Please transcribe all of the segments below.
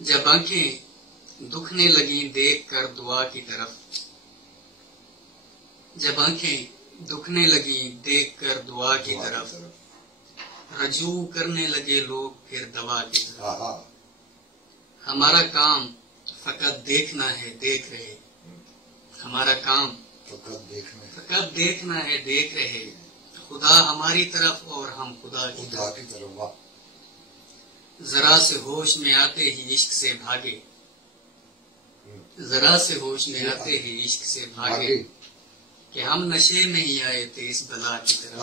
जब आंखें दुखने लगी देख कर दुआ की तरफ, जब आंखें दुखने लगी देख कर दुआ की तरफ, रजू करने लगे लोग फिर दवा की तरफ। हमारा काम फकत देखना है देख रहे, हमारा काम फकत देखना है देख रहे, खुदा हमारी तरफ और हम खुदा की तरफ। जरा से होश में आते ही इश्क से भागे, जरा से होश में आते ही इश्क से भागे, कि हम नशे में ही आए थे इस बला की तरफ।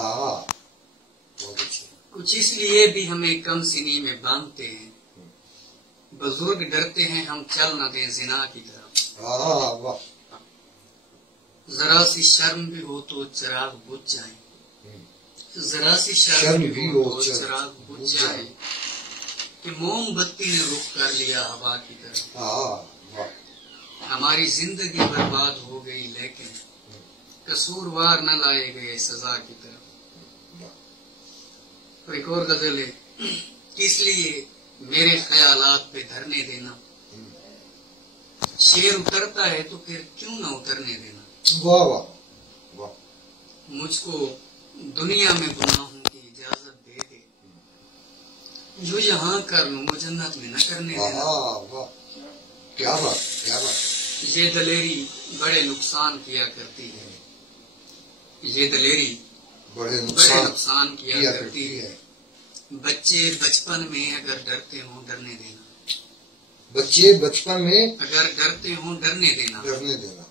कुछ इसलिए भी हमें कम सिनी में बांधते हैं, बुजुर्ग डरते हैं हम चल न दें जिना की तरफ। जरा सी शर्म भी हो तो चिराग बुझ जाए, जरा सी शर्म भी हो तो चिराग बुझ जाए, कि मोमबत्ती ने रुख कर लिया हवा की तरफ। हमारी जिंदगी बर्बाद हो गई लेकिन कसूरवार न लाए गए सजा की तरफ। तो एक और गजल है, इसलिए मेरे ख्यालात पे धरने देना, शेर उतरता है तो फिर क्यों न उतरने देना। वाह वाह वाह। मुझको दुनिया में गुनाहों की इजाजत दे दे, जो यहाँ कर लूं वो जन्नत में न करने देना। वाह, क्या बात क्या बात। ये दलेरी बड़े नुकसान किया करती है, ये दलेरी बड़े नुकसान किया करती है। बच्चे बचपन में अगर डरते हो डरने देना, बच्चे बचपन में अगर डरते हो डरने देना, डरने देना।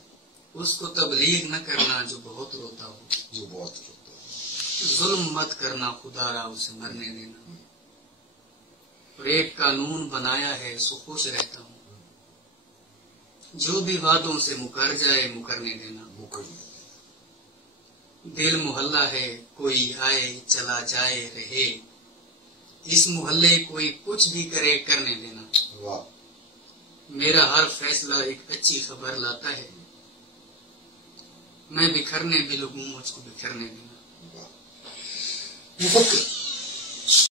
उसको तबलीग न करना जो बहुत रोता हो, जो बहुत रोता हो। जुल्म मत करना खुदारा उसे मरने देना। और एक कानून बनाया है सो खुश रहता हूँ, जो भी वादों से मुकर जाए मुकरने देना। दिल मोहल्ला है कोई आए चला जाए रहे, इस मोहल्ले कोई कुछ भी करे करने देना। वाह। मेरा हर फैसला एक अच्छी खबर लाता है, मैं बिखरने भी लगूं मुझको बिखरने देना। वाह।